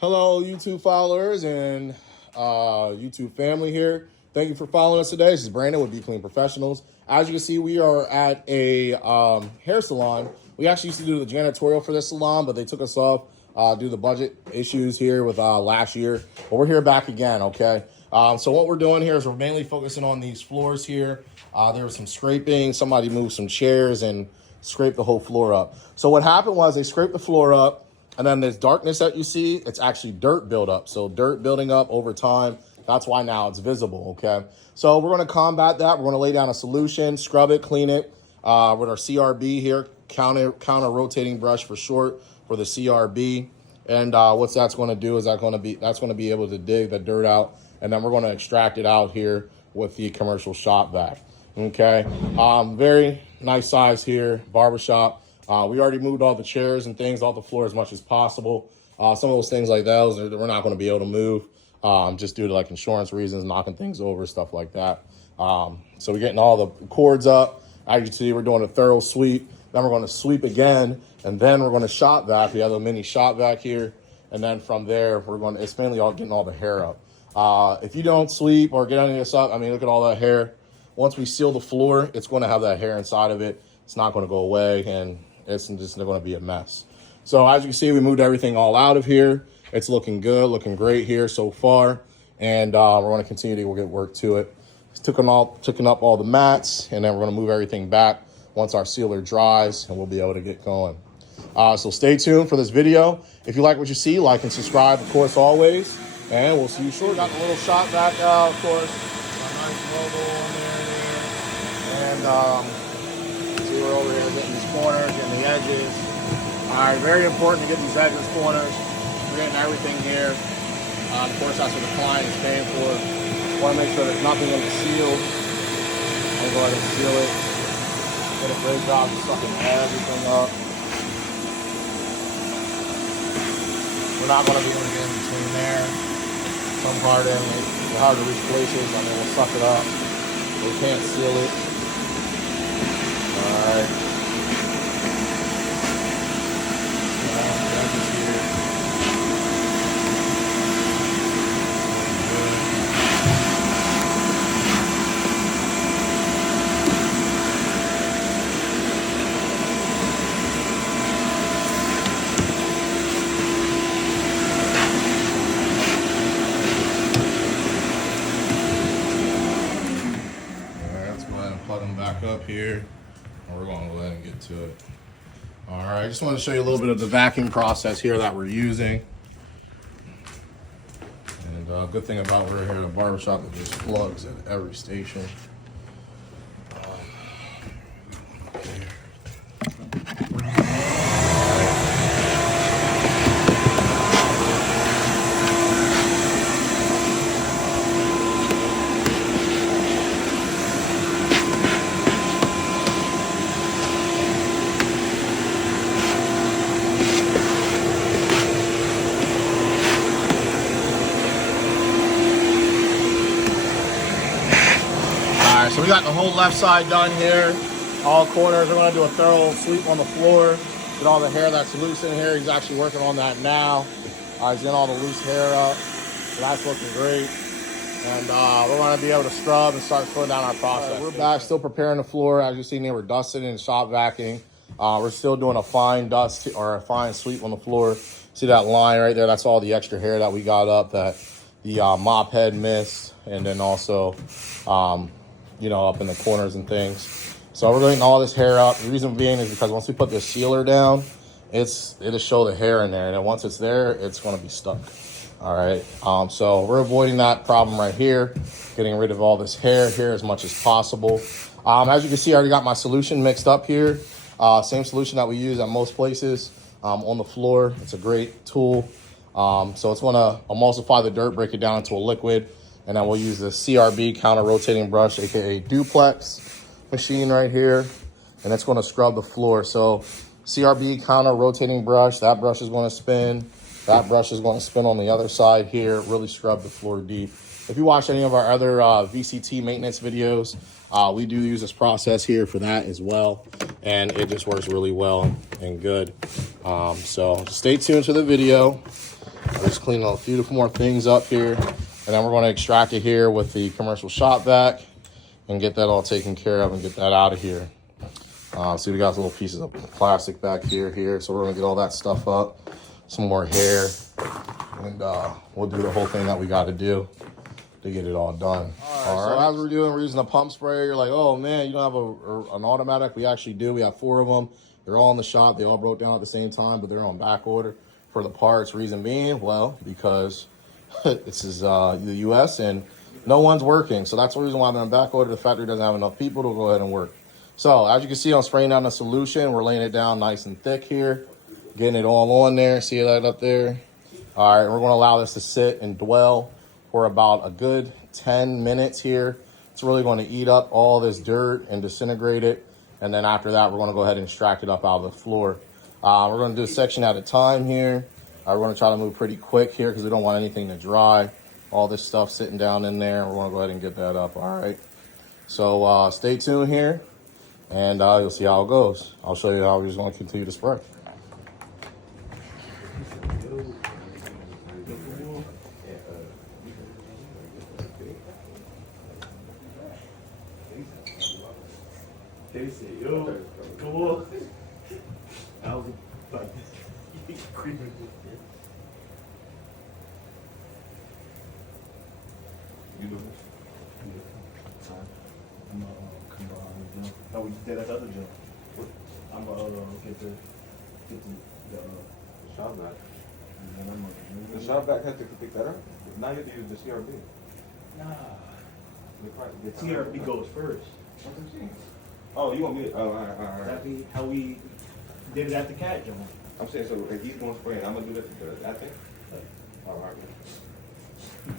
Hello, YouTube followers and YouTube family here. Thank you for following us today. This is Brandon with Be Clean Professionals. As you can see, we are at a hair salon. We actually used to do the janitorial for this salon, but they took us off due to the budget issues here with last year. But we're here back again, okay? So what we're doing here is we're mainly focusing on these floors here. There was some scraping. Somebody moved some chairs and scraped the whole floor up. So what happened was they scraped the floor up. And then this darkness that you see, it's actually dirt buildup. So dirt building up over time. That's why now it's visible, okay? So we're gonna combat that. We're gonna lay down a solution, scrub it, clean it with our CRB here, counter rotating brush for short for the CRB. And what that's gonna do is that's gonna be able to dig the dirt out, and then we're gonna extract it out here with the commercial shop vac, okay? Very nice size here, barbershop. We already moved all the chairs and things off the floor as much as possible. Some of those things like those, we're not going to be able to move just due to like insurance reasons, knocking things over, stuff like that. So we're getting all the cords up. As you can see, we're doing a thorough sweep. Then we're going to sweep again, and then we're going to shop vac. We have a mini shop vac here. And then from there, it's mainly all getting all the hair up. If you don't sweep or get any of this up, I mean, look at all that hair. Once we seal the floor, it's going to have that hair inside of it. It's not going to go away, and it's just going to be a mess. So as you can see, we moved everything all out of here. It's looking good, looking great here so far. And we're going to continue to get work to it. It's taking up all the mats, and then we're going to move everything back once our sealer dries, and we'll be able to get going. So stay tuned for this video. If you like what you see, like and subscribe, of course, always. And we'll see you shortly. Got the little shot back out, of course. A nice logo on there. And see, we're over here getting these corners and the edges. All right, very important to get these edges, corners. We're getting everything here. Of course, that's what the client is paying for. Want to make sure there's nothing in the seal. I'll go ahead and seal it. Did a great job of sucking everything up. We're not going to be able to get in between there. Some hard in, they're hard to reach places. I mean, we'll suck it up. We can't seal it. All right. Plug them back up here, and we're going to go ahead and get to it. All right, I just want to show you a little bit of the vacuum process here that we're using. And good thing about we're here at a barbershop that just plugs at every station. So we got the whole left side done here, all corners. We're going to do a thorough sweep on the floor, get all the hair that's loose in here. He's actually working on that now. He's getting all the loose hair up, so that's looking great. And we're going to be able to scrub and start slowing down our process. We're back, still preparing the floor. As you see here, we're dusting and shop vacuuming. We're still doing a fine dust or a fine sweep on the floor. See that line right there? That's all the extra hair that we got up that the mop head missed, and then also you know, up in the corners and things. So we're getting all this hair up. The reason being is because once we put the sealer down, it'll show the hair in there, and then once it's there, it's going to be stuck. All right. So we're avoiding that problem right here, getting rid of all this hair here as much as possible. As you can see, I already got my solution mixed up here. Same solution that we use at most places on the floor. It's a great tool. So it's going to emulsify the dirt, break it down into a liquid. And then we'll use the CRB counter rotating brush, aka duplex machine right here, and it's going to scrub the floor. So CRB counter rotating brush, that brush is going to spin, that brush is going to spin on the other side here, really scrub the floor deep. If you watch any of our other VCT maintenance videos, we do use this process here for that as well, and it just works really well and good. So stay tuned to the video. Just cleaning a few more things up here. And then we're going to extract it here with the commercial shop vac and get that all taken care of and get that out of here. See, we got little pieces of plastic back here. So we're going to get all that stuff up. Some more hair. And we'll do the whole thing that we got to do to get it all done. All right. So as we're using a pump sprayer, you're like, oh man, you don't have an automatic. We actually do. We have 4 of them. They're all in the shop. They all broke down at the same time, but they're on back order for the parts. Reason being, well, because this is the U.S. and no one's working. So that's the reason why they're on back order. The factory doesn't have enough people to go ahead and work. So as you can see, I'm spraying down the solution. We're laying it down nice and thick here, getting it all on there. See that up there? All right, we're going to allow this to sit and dwell for about a good 10 minutes here. It's really going to eat up all this dirt and disintegrate it. And then after that, we're going to go ahead and extract it up out of the floor. We're going to do a section at a time here. We're going to try to move pretty quick here because we don't want anything to dry. All this stuff sitting down in there. We're going to go ahead and get that up. All right. So stay tuned here and you'll see how it goes. I'll show you how we're just going to continue to spray. They said, yo, come on. I was like, creeping. Beautiful. I'm gonna come behind the jump. Oh, we did that other jump. I'm gonna get the shop vac. The shop vac has to pick that up. Now you have to use the CRB. Nah. The CRB goes first. What's the machine? Oh, you want me to? Oh, all right. That'd be how we did it at the cat jump. I'm saying, so if he's going to spray, I'm going to do that, I think. All right.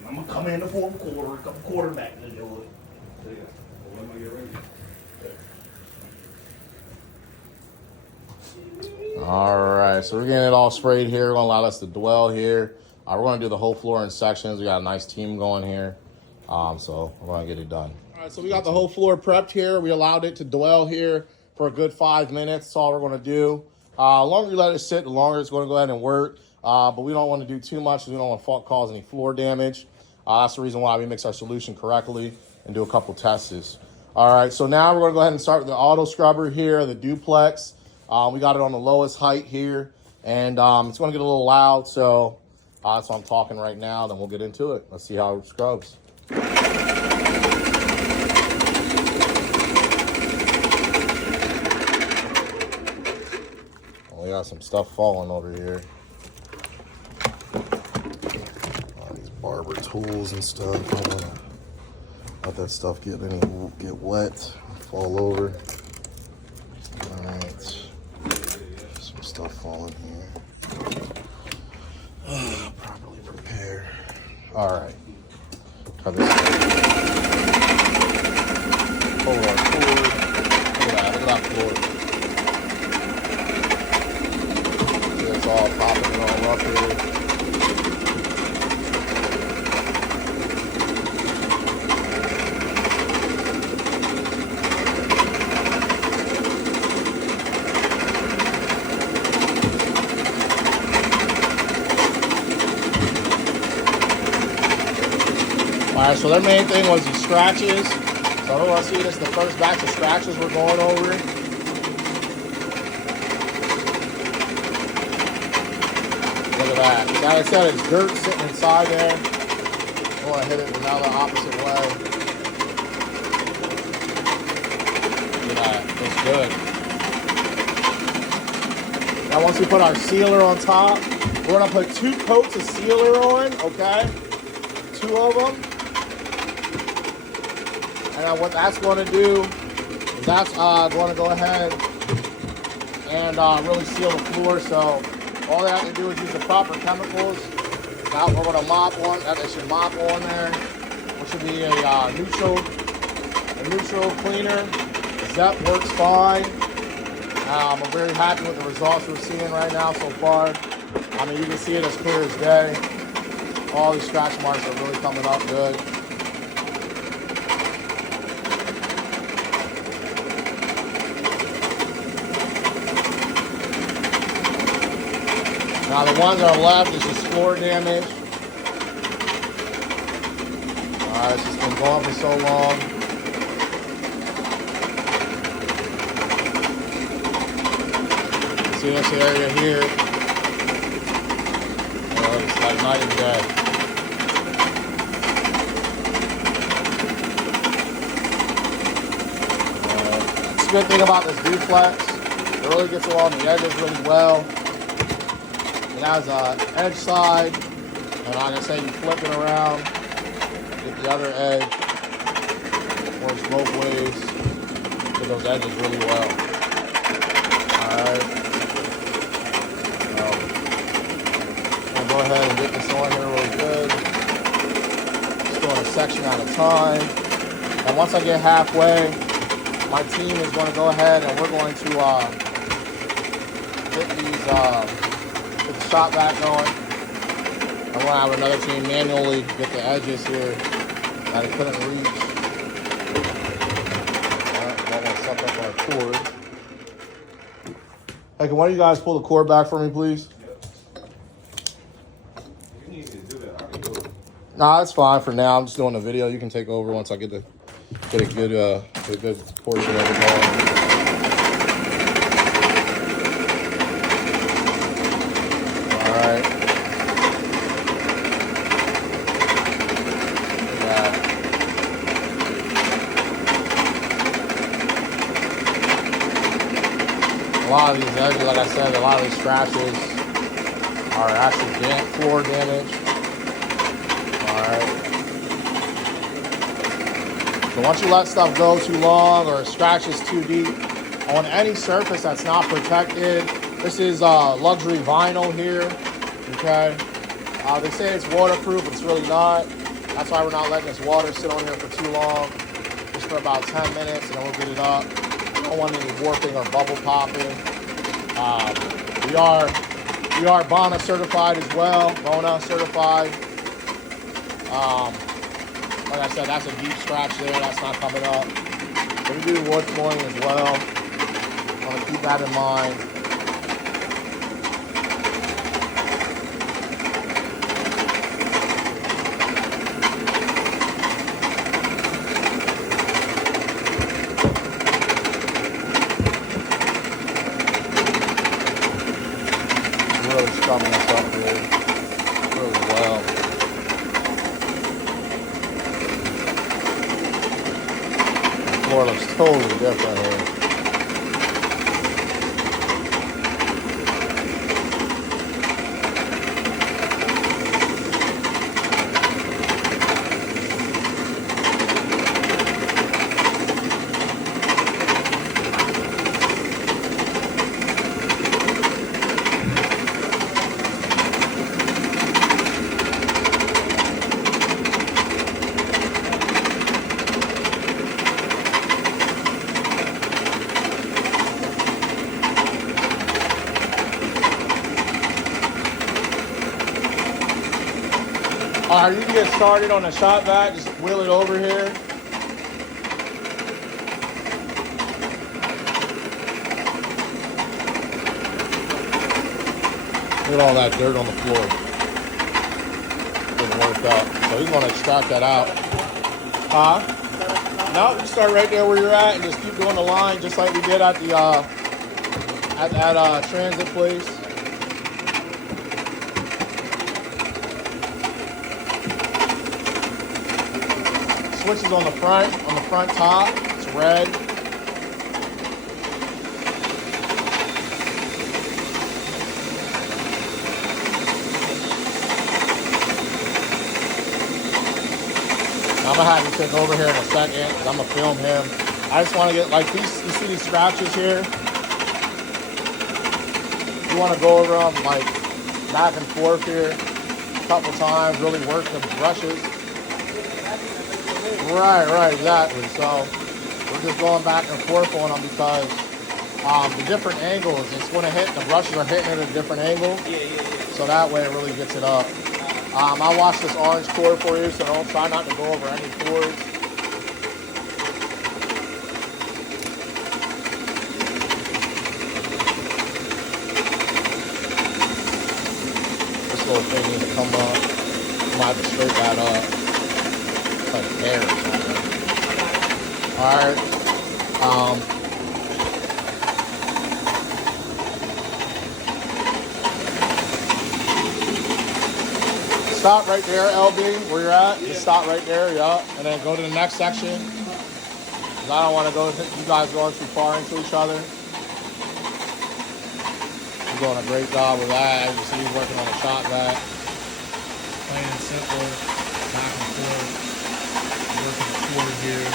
I'm gonna come in the fourth quarter, a couple quarterbacks to do it. So, yeah. Well, when I get ready. All right, so we're getting it all sprayed here. We're going to allow us to dwell here. We're going to do the whole floor in sections. We got a nice team going here. So we're going to get it done. All right, so we got the whole floor prepped here. We allowed it to dwell here for a good 5 minutes. That's all we're going to do. The longer you let it sit, the longer it's going to go ahead and work. But we don't want to do too much. We don't want to cause any floor damage. That's the reason why we mix our solution correctly and do a couple tests. All right, so now we're going to go ahead and start with the auto scrubber here, the duplex. We got it on the lowest height here, and it's going to get a little loud. So that's why I'm talking right now. Then we'll get into it. Let's see how it scrubs. We got some stuff falling over here. All these Barber tools and stuff. I don't want to let that stuff get wet, fall over. All right, some stuff falling here. Properly prepared. All right. Cut this. Pull our cord. Look at that cord. It's all popping it all up here. All right, so their main thing was these scratches. So I don't want to see this the first batch of scratches we're going over. Look at that. Like I said, it's dirt sitting inside there. I want to hit it now the opposite way. Look at that. It's good. Now once we put our sealer on top, we're going to put 2 coats of sealer on, okay? 2 of them. And what that's going to do is that's going to go ahead and really seal the floor. So all they have to do is use the proper chemicals. Now we're going to mop on. They should mop on there, which should be a neutral cleaner. Zep works fine. I'm very happy with the results we're seeing right now so far. I mean, you can see it as clear as day. All these scratch marks are really coming up good. Now the ones that are left is just floor damage. Alright, it's just been going for so long. See this area here? It's like night and day. It's a good thing about this duplex. It really gets along the edges really well. It has an edge side, and like I say, you flip it around, get the other edge. Works both ways. Get those edges really well. Alright. I'll go ahead and get this on here really good. Just doing a section at a time. And once I get halfway, my team is going to go ahead and we're going to get these, get the shop vac going. I'm going to have another team manually get the edges here that it couldn't reach. Alright, I'm going to suck up our cord. Hey, can one of you guys pull the cord back for me, please? You need to do that. I can do it. Nah, it's fine for now. I'm just doing a video. You can take over once I get a good portion of it going. All right. A lot of these edges, like I said, a lot of these scratches are actually floor damage. Alright. So once you let stuff go too long or scratches too deep on any surface that's not protected, this is luxury vinyl here. Okay. They say it's waterproof, it's really not. That's why we're not letting this water sit on here for too long. Just for about 10 minutes and then we'll get it up. Don't want any warping or bubble popping. We are Bona certified as well. Bona certified. Like I said, that's a deep scratch there. That's not coming up. But we do wood flooring as well. I want to keep that in mind. Really scrubbing this up really well. The floor looks totally different here. Alright, you can get started on the shop vac. Just wheel it over here. Look at all that dirt on the floor. Didn't work out. So he's going to extract that out. No, you start right there where you're at and just keep doing the line just like we did at the transit place. Switch is on the front top. It's red. I'm gonna have you take over here in a second because I'm gonna film him. I just want to get like these. You see these scratches here? You want to go over them like back and forth here a couple times. Really work the brushes. Right, exactly. So we're just going back and forth on them because the different angles, it's going to hit, the brushes are hitting at a different angle. Yeah. So that way it really gets it up. I washed this orange cord for you, so don't try not to go over any cords. little thing needs to come up. I might have to straighten that up. It's like hair or something. All right. Stop right there, LB, where you're at. Just stop right there, yeah. And then go to the next section. I don't want to go, you guys going too far into each other. He's doing a great job with that. As you see, he's working on a shot back. Plain and simple, back and forth. Working the quarter here.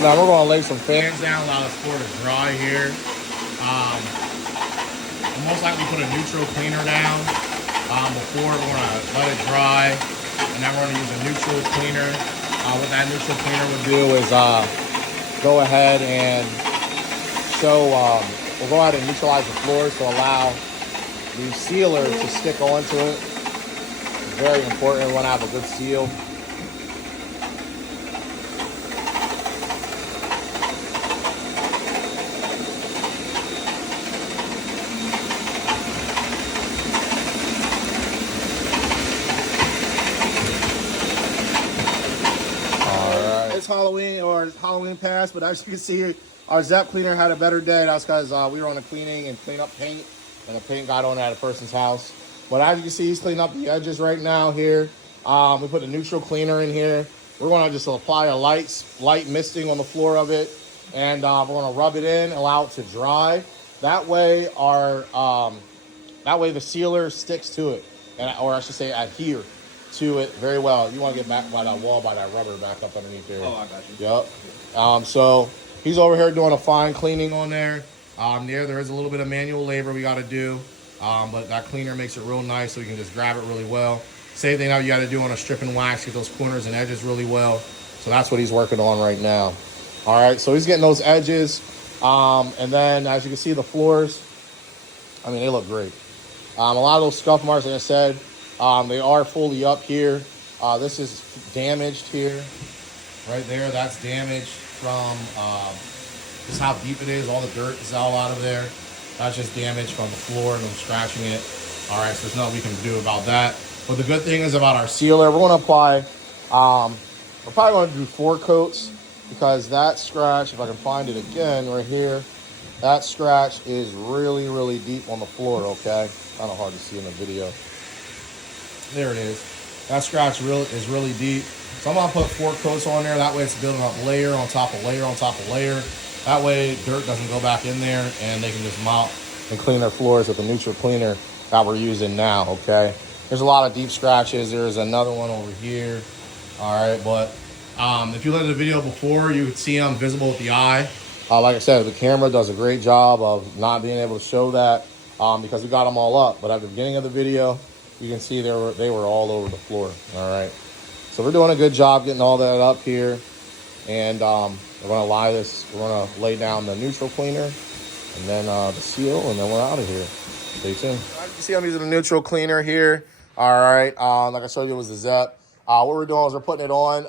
Now we're going to lay some fans down, allow this floor to dry here. We'll most likely put a neutral cleaner down before. We're going to let it dry, and then we're going to use a neutral cleaner. What that neutral cleaner would do is go ahead and we'll go ahead and neutralize the floor to allow the sealer to stick onto it. It's very important. We want to have a good seal. Halloween or Halloween past, but as you can see, our Zep cleaner had a better day. That's because we were on the cleaning and clean up paint, and the paint got on at a person's house. But as you can see, he's cleaning up the edges right now here. We put a neutral cleaner in here. We're going to just apply a light misting on the floor of it, and we're going to rub it in, allow it to dry. That way, the sealer sticks to it, or I should say, adhere to it very well. You want to get back by that wall, by that rubber back up underneath there. Oh, I got you. Yep. So he's over here doing a fine cleaning on there. There is a little bit of manual labor we got to do, but that cleaner makes it real nice, so you can just grab it really well. Same thing that you got to do on a strip and wax, get those corners and edges really well. So that's what he's working on right now. All right, so he's getting those edges, and then as you can see, the floors, I mean, they look great. A lot of those scuff marks, like I said, they are fully up here. This is damaged here. Right there, that's damaged from, this is how deep it is. All the dirt is all out of there. That's just damage from the floor and them scratching it. All right, so there's nothing we can do about that. But the good thing is about our sealer, we're going to apply, we're probably going to do 4 coats, because that scratch, if I can find it again right here, that scratch is really, really deep on the floor, okay? Kind of hard to see in the video. There it is. That scratch is really deep. So I'm going to put 4 coats on there. That way it's building up layer on top of layer on top of layer. That way dirt doesn't go back in there, and they can just mop and clean their floors with the neutral cleaner that we're using now, okay? There's a lot of deep scratches. There's another one over here. All right, but if you looked at the video before, you would see them visible with the eye. Like I said, the camera does a great job of not being able to show that because we got them all up. But at the beginning of the video, you can see they were all over the floor. All right, so we're doing a good job getting all that up here, and we're gonna lay down the neutral cleaner, and then the seal, and then we're out of here. Stay tuned. As you see, I'm using a neutral cleaner here. All right, like I showed you, it was the Zep. What we're doing is we're putting it on.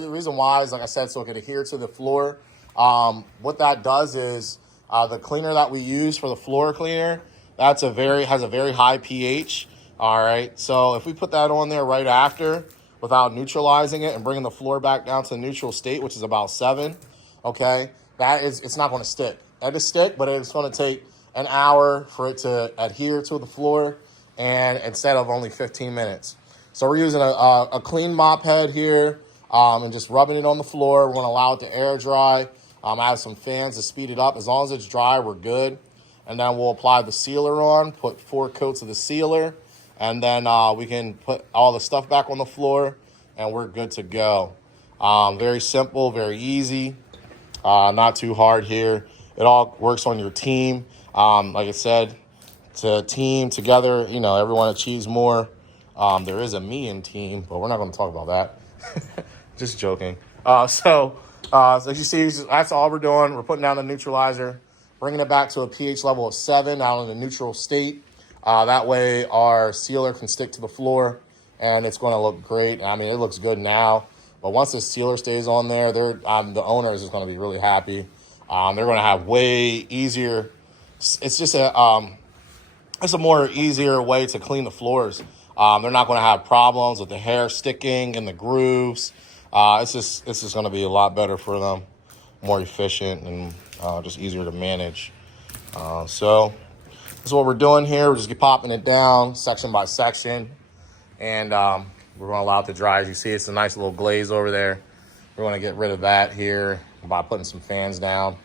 The reason why is, like I said, so it can adhere to the floor. What that does is the cleaner that we use for the floor cleaner, has a very high pH. All right, so if we put that on there right after without neutralizing it and bringing the floor back down to the neutral state, which is about 7, okay, it's not going to stick. It'll stick, but it's going to take an hour for it to adhere to the floor, and instead of only 15 minutes. So we're using a clean mop head here and just rubbing it on the floor. We're going to allow it to air dry. I have some fans to speed it up. As long as it's dry, we're good. And then we'll apply the sealer on, put 4 coats of the sealer, and then we can put all the stuff back on the floor, and we're good to go. Very simple, very easy, not too hard here. It all works on your team. Like I said, to team together, you know, everyone achieves more. There is a me in team, but we're not going to talk about that. Just joking. So as you see, that's all we're doing. We're putting down the neutralizer, bringing it back to a pH level of 7 out in the neutral state. That way our sealer can stick to the floor, and it's going to look great. I mean, it looks good now, but once the sealer stays on there, the owner is going to be really happy. They're going to have way easier. It's just it's a more easier way to clean the floors. They're not going to have problems with the hair sticking in the grooves. It's just going to be a lot better for them, more efficient, and just easier to manage. So this is what we're doing here. We're just popping it down section by section, and we're going to allow it to dry. As you see, it's a nice little glaze over there. We're going to get rid of that here by putting some fans down,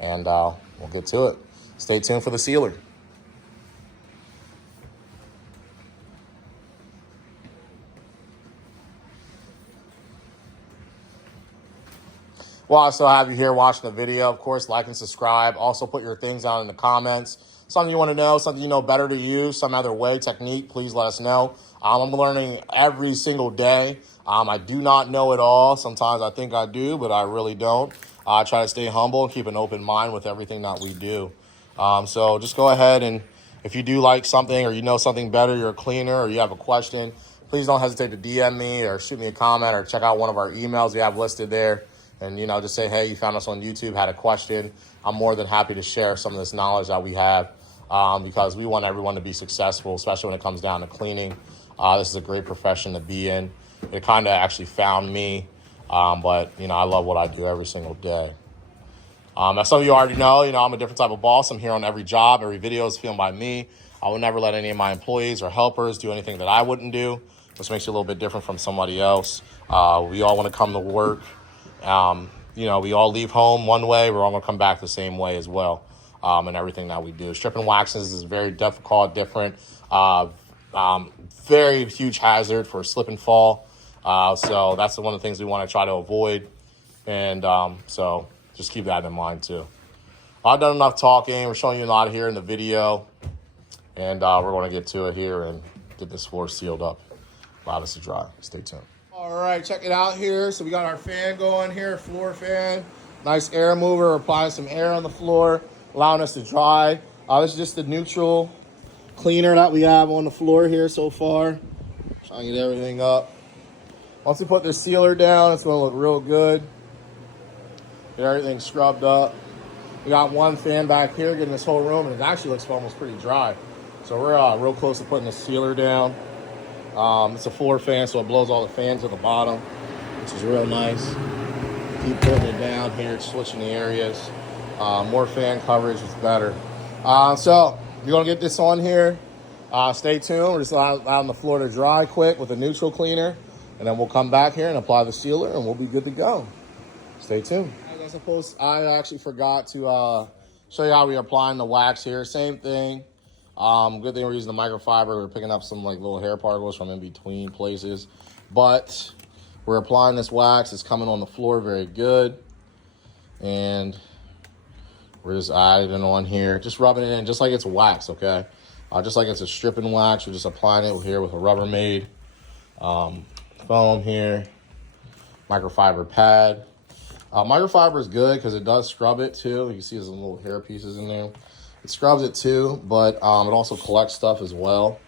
and we'll get to it. Stay tuned for the sealer. While I still have you here watching the video, of course, like and subscribe. Also put your things down in the comments. Something you want to know, something you know better to use, some other way, technique, please let us know. I'm learning every single day. I do not know it all. Sometimes I think I do, but I really don't. I try to stay humble and keep an open mind with everything that we do. So just go ahead, and if you do like something or you know something better, you're a cleaner, or you have a question, please don't hesitate to DM me or shoot me a comment or check out one of our emails we have listed there. And, you know, just say, hey, you found us on YouTube, had a question. I'm more than happy to share some of this knowledge that we have because we want everyone to be successful, especially when it comes down to cleaning. This is a great profession to be in. It kind of actually found me, but, you know, I love what I do every single day. As some of you already know, you know, I'm a different type of boss. I'm here on every job. Every video is filmed by me. I will never let any of my employees or helpers do anything that I wouldn't do, which makes you a little bit different from somebody else. We all want to come to work. You know, we all leave home one way. We're all going to come back the same way as well in everything that we do. Stripping waxes is very difficult, different, very huge hazard for slip and fall. So that's one of the things we want to try to avoid. And so just keep that in mind too. I've done enough talking. We're showing you a lot here in the video. And we're going to get to it here and get this floor sealed up. Allow this to dry. Stay tuned. All right, check it out here. So we got our fan going here, floor fan. Nice air mover, applying some air on the floor, allowing us to dry. This is just the neutral cleaner that we have on the floor here so far. Trying to get everything up. Once we put the sealer down, it's going to look real good. Get everything scrubbed up. We got one fan back here getting this whole room, and it actually looks almost pretty dry. So we're real close to putting the sealer down. It's a floor fan, so it blows all the fans at the bottom, which is real nice. Keep putting it down here, switching the areas. More fan coverage is better. So you're going to get this on here. Stay tuned. We're just allowing the floor to dry quick with a neutral cleaner, and then we'll come back here and apply the sealer, and we'll be good to go. Stay tuned. I actually forgot to show you how we're applying the wax here. Same thing. Good thing we're using the microfiber. We're picking up some like little hair particles from in between places. But we're applying this wax. It's coming on the floor very good. And we're just adding it on here. Just rubbing it in just like it's wax, okay? Just like it's a stripping wax. We're just applying it here with a Rubbermaid foam here. Microfiber pad. Microfiber is good because it does scrub it too. You can see there's some little hair pieces in there. It scrubs it too, but it also collects stuff as well.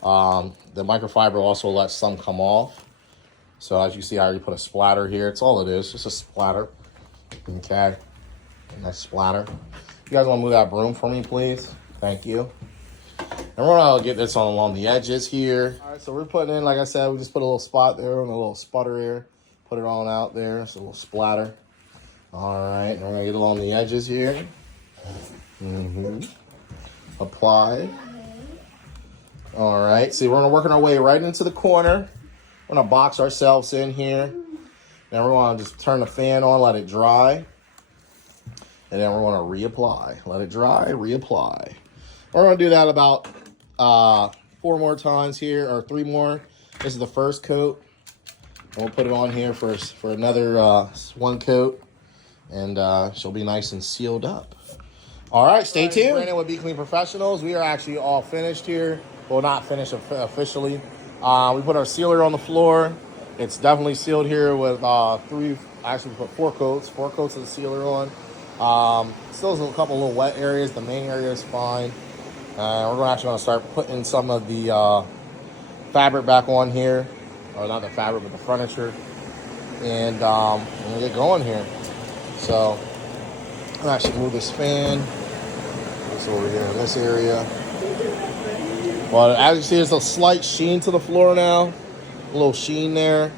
The microfiber also lets some come off. So as you see, I already put a splatter here. It's all it is, just a splatter. Okay. Nice splatter. You guys want to move that broom for me, please? Thank you. And we're going to get this on along the edges here. All right, so we're putting in, like I said, we just put a little spot there and a little sputter here. Put it on out there. It's a little splatter. All right, and we're going to get along the edges here. Apply. All right, see, we're working our way right into the corner. We're going to box ourselves in here. Then we're going to just turn the fan on, let it dry. And then we're going to reapply. Let it dry, reapply. We're going to do that about 4 more times here, or 3 more. This is the first coat. And we'll put it on here for another 1 coat. And she'll be nice and sealed up. All right, stay tuned. Brandon with Be Clean Professionals. We are actually all finished here. Well, not finished officially. We put our sealer on the floor. It's definitely sealed here with 3, actually we put 4 coats. 4 coats of the sealer on. Still a couple little wet areas. The main area is fine. We're actually going to start putting some of the fabric back on here. Or not the fabric, but the furniture. And we're going to get going here. So I'll actually move this fan. This over here in this area. But as you see, there's a slight sheen to the floor now. A little sheen there.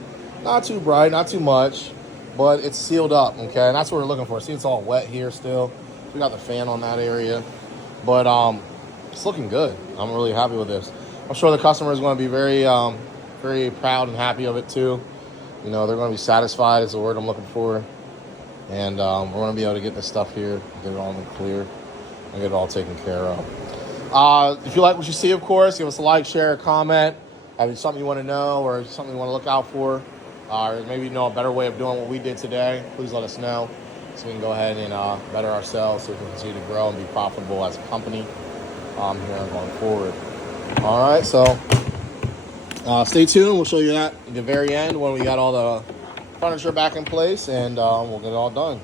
Not too bright, not too much. But it's sealed up, okay? And that's what we're looking for. See, it's all wet here still. We got the fan on that area. But it's looking good. I'm really happy with this. I'm sure the customer is going to be very, very proud and happy of it too. You know, they're going to be satisfied is the word I'm looking for. And we're going to be able to get this stuff here, get it all in the clear, and get it all taken care of. If you like what you see, of course, give us a like, share, a comment. Have something you want to know or something you want to look out for, or maybe you know a better way of doing what we did today, please let us know so we can go ahead and better ourselves so we can continue to grow and be profitable as a company here going forward. All right, so stay tuned. We'll show you that at the very end when we got all the furniture back in place, and we'll get it all done.